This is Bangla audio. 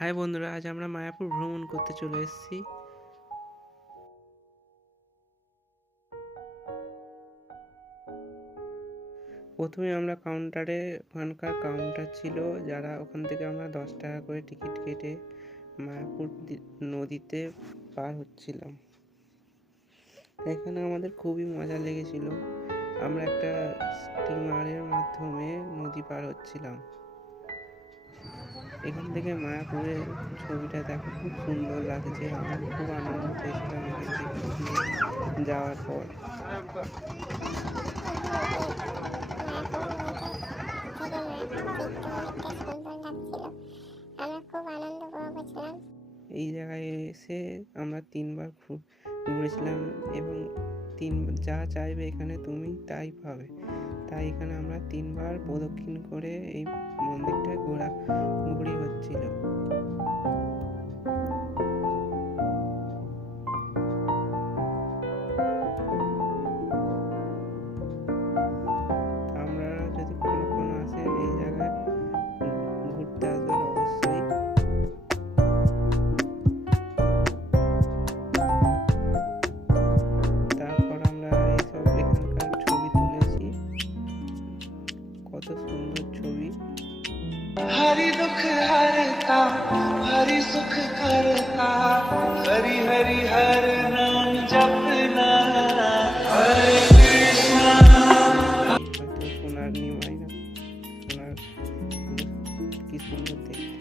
হাই বন্ধুরা, আজ আমরা মায়াপুর ভ্রমণ করতে চলে এসেছি। প্রথমে আমরা কাউন্টারে, ওখানকার কাউন্টার ছিল যারা, ওখান থেকে আমরা 10 টাকা করে টিকিট কেটে মায়াপুর নদীতে পার হচ্ছিলাম। এখানে আমাদের খুবই মজা লেগেছিল। আমরা একটা স্টিমারের মাধ্যমে নদী পার হচ্ছিলাম। এখান থেকে মায়াপুরের ছবিটা দেখো, খুব সুন্দর লাগছে। আমার খুব আনন্দ পেয়েছিলাম এখান থেকে যাওয়ার পর। এই জায়গায় এসে আমরা 3 বার ঘুরেছিলাম এবং যা চাইবে এখানে তুমি তাই পাবে। তাই এখানে আমরা 3 বার প্রদক্ষিণ করে এই মন্দিরটায় ঘোরাঘুরি হচ্ছিল। আমরা যদি কোনো আসেন এই জায়গায় ঘুরতে আসবেন অবশ্যই। তারপর আমরা এইসব এখানকার ছবি তুলেছি, কত সুন্দর ছবি। हरि दुख हरता हरि सुख करता, हरि हरि हर नाम जपना, हरे कृष्णा। সোনার নিমাই না, সোনার কি সুন্দর দেখতে।